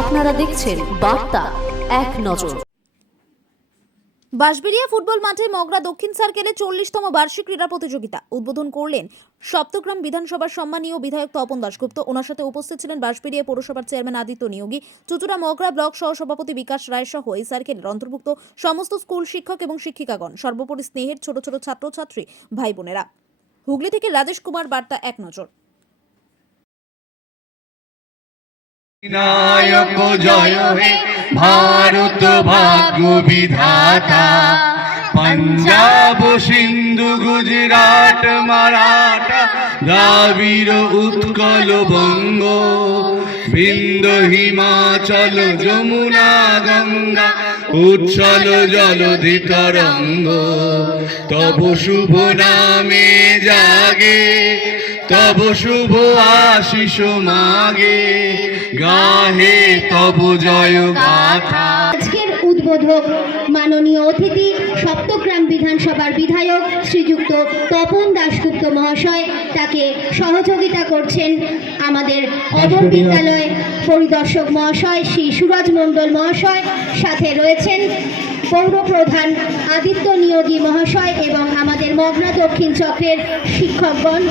আপনারা দেখছেন বার্তা এক নজর। বাঁশবেড়িয়া ফুটবল মাঠে মগরা দক্ষিণ সার্কেলে 40তম বার্ষিক ক্রীড়া প্রতিযোগিতা উদ্বোধন করলেন সপ্তগ্রাম বিধানসভার সম্মানীয় বিধায়ক তপন দাশগুপ্ত। ওনার সাথে উপস্থিত ছিলেন বাঁশবেড়িয়া পৌরসভার চেয়ারম্যান আদিত্য নিয়োগী, চুচুড়া মগরা ব্লক সহ সভাপতি বিকাশ রায় সহ এই সার্কেলের অন্তর্ভুক্ত সমস্ত স্কুল শিক্ষক এবং শিক্ষিকাগণ, সর্বোপরি স্নেহের ছোট ছোট ছাত্রছাত্রী ভাই বোনেরা। হুগলি থেকে রাজেশ কুমার, বার্তা এক নজর। বিনায়ক জয় হে ভারত ভাগ্য বিধাতা, পঞ্জাব সিন্ধু গুজরাট মারাঠা দ্রাবিড় উৎকল বঙ্গ, বিন্ধ্য হিমাচল যমুনা গঙ্গা উচ্ছল জলধি তরঙ্গ, তব শুভ নামে জাগে তব শুভ আশিস মাগে, গাহে তব জয় গাথা। আজকের উদ্বোধক মাননীয় অতিথি সপ্তগ্রাম বিধানসভার বিধায়ক শ্রীযুক্ত তপন দাশগুপ্ত মহাশয়, তাকে সহযোগিতা করছেন আমাদের অদর বিদ্যালয় পরিদর্শক মহাশয় শ্রী সুরজ মণ্ডল মহাশয়, সাথে রয়েছেন পৌর প্রধান আদিত্য নিয়োগী মহাশয় এবং আমাদের মগরা দক্ষিণ চক্রের শিক্ষকগণ।